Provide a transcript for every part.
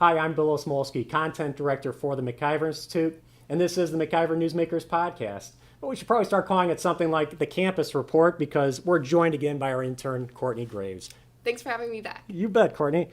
Hi, I'm Bill Osmolsky, Content Director for the MacIver Institute, and this is the MacIver Newsmakers podcast. But we should probably start calling it something like the Campus Report because we're joined again by our intern, Courtney Graves. Thanks for having me back. You bet, Courtney.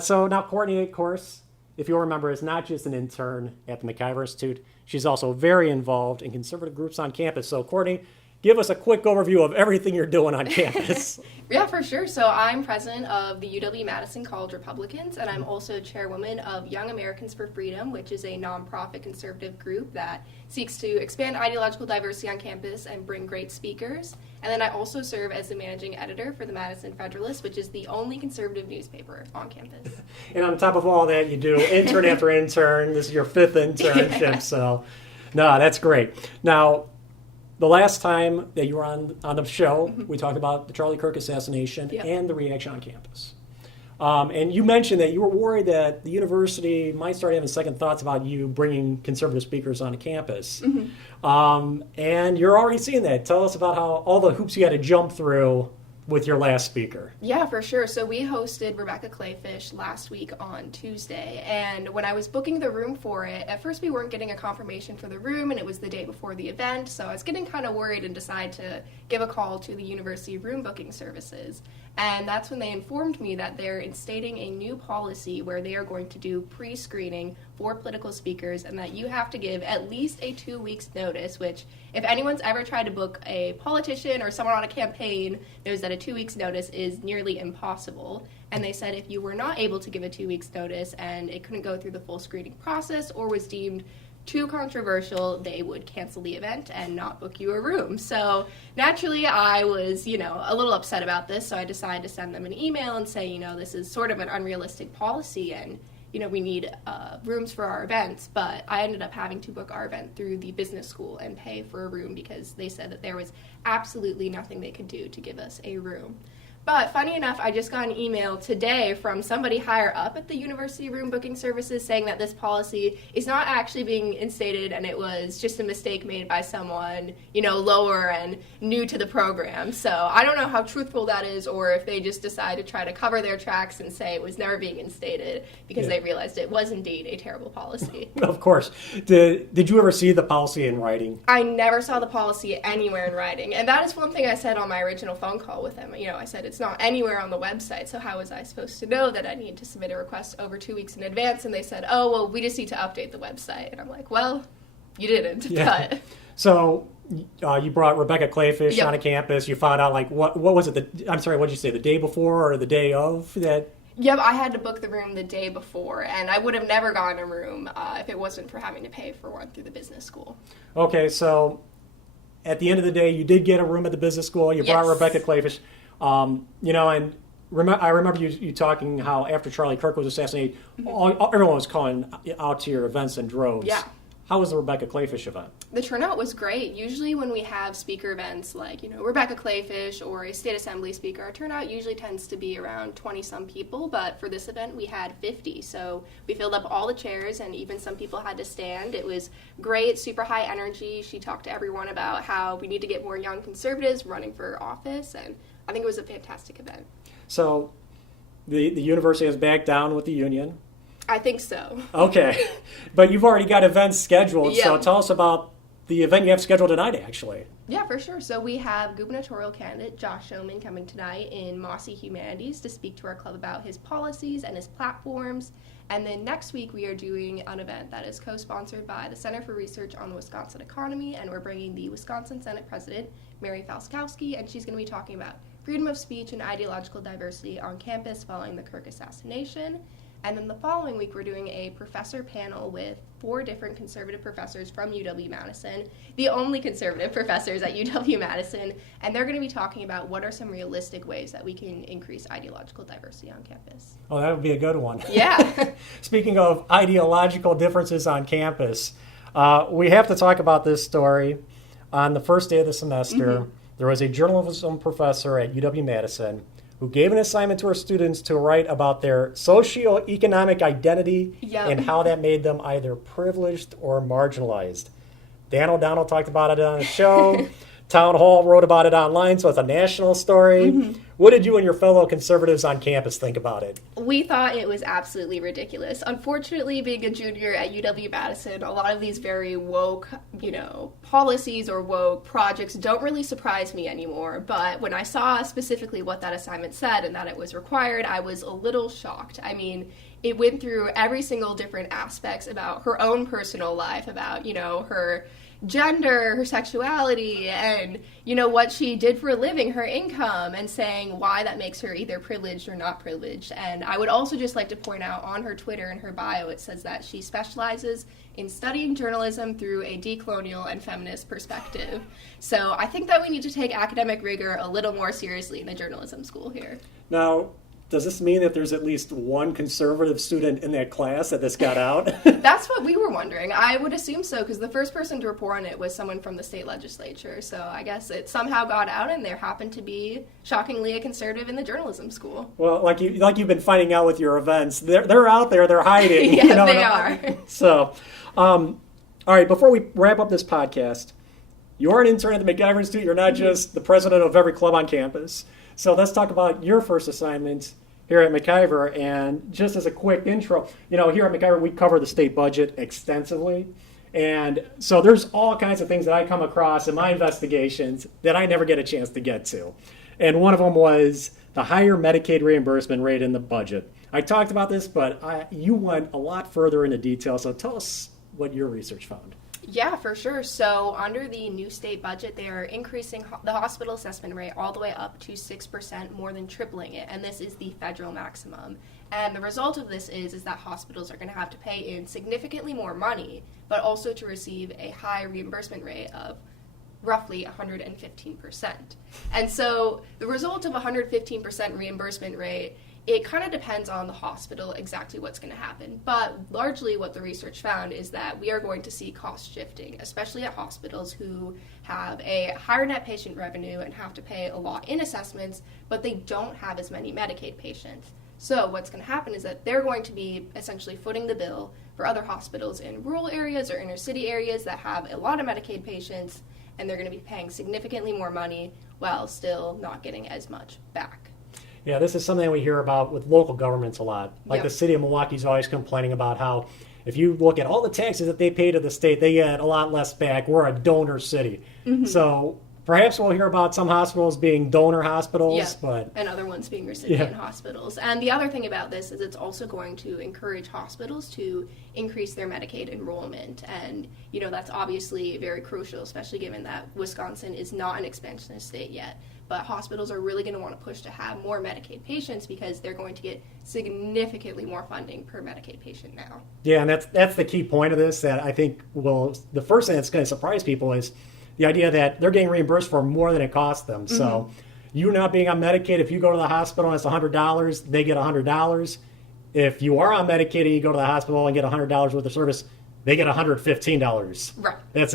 So now Courtney, of course, if you'll remember, is not just an intern at the MacIver Institute. She's also very involved in conservative groups on campus. So Courtney, give us a quick overview of everything you're doing on campus. Yeah, for sure. So I'm president of the UW-Madison College Republicans, and I'm also chairwoman of Young Americans for Freedom, which is a nonprofit conservative group that seeks to expand ideological diversity on campus and bring great speakers. And then I also serve as the managing editor for the Madison Federalist, which is the only conservative newspaper on campus. And on top of all that, you do intern after intern. This is your fifth internship, Yeah. So no, that's great. Now, the last time that you were on the show, we talked about the Charlie Kirk assassination and the reaction on campus. And you mentioned that you were worried that the university might start having second thoughts about you bringing conservative speakers onto campus. And you're already seeing that. Tell us about how all the hoops you had to jump through with your last speaker. Yeah, for sure. So we hosted Rebecca Clayfish last week on Tuesday, and when I was booking the room for it, at first we weren't getting a confirmation for the room, and it was the day before the event, so I was getting kind of worried and decided to give a call to the university room booking services. And that's when they informed me that they're instating a new policy where they are going to do pre-screening for political speakers and that you have to give at least a 2 weeks notice, which if anyone's ever tried to book a politician or someone on a campaign knows that a 2 weeks notice is nearly impossible. And they said if you were not able to give a 2 weeks notice and it couldn't go through the full screening process or was deemed too controversial, they would cancel the event and not book you a room. So naturally, I was, a little upset about this, so I decided to send them an email and say, this is sort of an unrealistic policy and, we need rooms for our events. But I ended up having to book our event through the business school and pay for a room because they said that there was absolutely nothing they could do to give us a room. But funny enough, I just got an email today from somebody higher up at the university room booking services saying that this policy is not actually being instated and it was just a mistake made by someone, lower and new to the program. So I don't know how truthful that is or if they just decide to try to cover their tracks and say it was never being instated because they realized it was indeed a terrible policy. Of course. Did you ever see the policy in writing? I never saw the policy anywhere in writing. And that is one thing I said on my original phone call with them. I said it's not anywhere on the website, so how was I supposed to know that I need to submit a request over 2 weeks in advance? And they said, oh, well, we just need to update the website. And I'm like, well, you didn't. Yeah. But So you brought Rebecca Clayfish on a campus. You found out, what was it? I'm sorry, what did you say, the day before or the day of that? Yep, I had to book the room the day before, and I would have never gotten a room if it wasn't for having to pay for one through the business school. Okay, so at the end of the day, you did get a room at the business school. You brought Rebecca Clayfish. And I remember you talking how after Charlie Kirk was assassinated, everyone was calling out to your events in droves. Yeah. How was the Rebecca Clayfish event? The turnout was great. Usually when we have speaker events like, Rebecca Clayfish or a state assembly speaker, our turnout usually tends to be around 20-some people, but for this event we had 50. So we filled up all the chairs and even some people had to stand. It was great, super high energy. She talked to everyone about how we need to get more young conservatives running for office, and I think it was a fantastic event. So the university has backed down with the union. I think so. Okay. But you've already got events scheduled, Yeah. so tell us about the event you have scheduled tonight, actually. Yeah, for sure. So we have gubernatorial candidate Josh Schoeman coming tonight in Mossy Humanities to speak to our club about his policies and his platforms. And then next week we are doing an event that is co-sponsored by the Center for Research on the Wisconsin Economy, and we're bringing the Wisconsin Senate President, Mary Falskowski, and she's going to be talking about freedom of speech and ideological diversity on campus following the Kirk assassination. And then the following week, we're doing a professor panel with 4 different conservative professors from UW-Madison, the only conservative professors at UW-Madison, and they're going to be talking about what are some realistic ways that we can increase ideological diversity on campus. Oh, that would be a good one. Yeah. Speaking of ideological differences on campus, we have to talk about this story. On the first day of the semester, there was a journalism professor at UW-Madison who gave an assignment to her students to write about their socioeconomic identity and how that made them either privileged or marginalized. Dan O'Donnell talked about it on the show. Town Hall wrote about it online, so it's a national story. Mm-hmm. What did you and your fellow conservatives on campus think about it? We thought it was absolutely ridiculous. Unfortunately, being a junior at UW-Madison, a lot of these very woke, policies or woke projects don't really surprise me anymore. But when I saw specifically what that assignment said and that it was required, I was a little shocked. I mean, it went through every single different aspects about her own personal life, about, her gender, her sexuality, and what she did for a living, her income, and saying why that makes her either privileged or not privileged. And I would also just like to point out on her Twitter and her bio, it says that she specializes in studying journalism through a decolonial and feminist perspective. So I think that we need to take academic rigor a little more seriously in the journalism school here. Now, does this mean that there's at least one conservative student in that class that this got out? That's what we were wondering. I would assume so, because the first person to report on it was someone from the state legislature. So I guess it somehow got out, and there happened to be, shockingly, a conservative in the journalism school. Well, like you've been finding out with your events, they're out there, they're hiding. Yeah, they are. So, all right, before we wrap up this podcast, you're an intern at the MacIver Institute. You're not just the president of every club on campus. So let's talk about your first assignment here at MacIver. And just as a quick intro, here at MacIver, we cover the state budget extensively. And so there's all kinds of things that I come across in my investigations that I never get a chance to get to. And one of them was the higher Medicaid reimbursement rate in the budget. I talked about this, but you went a lot further into detail. So tell us what your research found. Yeah, for sure. So under the new state budget, they are increasing the hospital assessment rate all the way up to 6%, more than tripling it. And this is the federal maximum. And the result of this is that hospitals are going to have to pay in significantly more money, but also to receive a high reimbursement rate of roughly 115%. And so the result of 115% reimbursement rate, it kind of depends on the hospital exactly what's going to happen. But largely what the research found is that we are going to see cost shifting, especially at hospitals who have a higher net patient revenue and have to pay a lot in assessments, but they don't have as many Medicaid patients. So what's going to happen is that they're going to be essentially footing the bill for other hospitals in rural areas or inner city areas that have a lot of Medicaid patients, and they're going to be paying significantly more money while still not getting as much back. Yeah, this is something we hear about with local governments a lot. Like the city of Milwaukee's always complaining about how if you look at all the taxes that they pay to the state, they get a lot less back. We're a donor city. Mm-hmm. So perhaps we'll hear about some hospitals being donor hospitals, and other ones being recipient hospitals. And the other thing about this is it's also going to encourage hospitals to increase their Medicaid enrollment. And, that's obviously very crucial, especially given that Wisconsin is not an expansionist state yet. But hospitals are really going to want to push to have more Medicaid patients because they're going to get significantly more funding per Medicaid patient now. Yeah, and that's the key point of this that I think the first thing that's going to surprise people is the idea that they're getting reimbursed for more than it costs them. Mm-hmm. So you not being on Medicaid, if you go to the hospital and it's $100, they get $100. If you are on Medicaid and you go to the hospital and get $100 worth of service, they get $115. Right. That's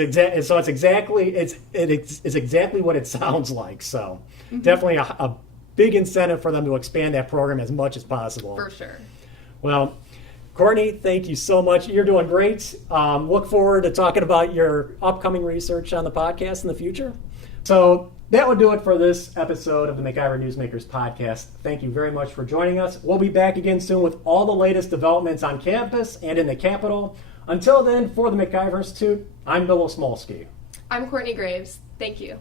so it's exactly what it sounds like. So definitely a big incentive for them to expand that program as much as possible. For sure. Well, Courtney, thank you so much. You're doing great. Look forward to talking about your upcoming research on the podcast in the future. So that would do it for this episode of the MacIver Newsmakers podcast. Thank you very much for joining us. We'll be back again soon with all the latest developments on campus and in the Capitol. Until then, for the MacIver Institute, I'm Bill Osmolsky. I'm Courtney Graves. Thank you.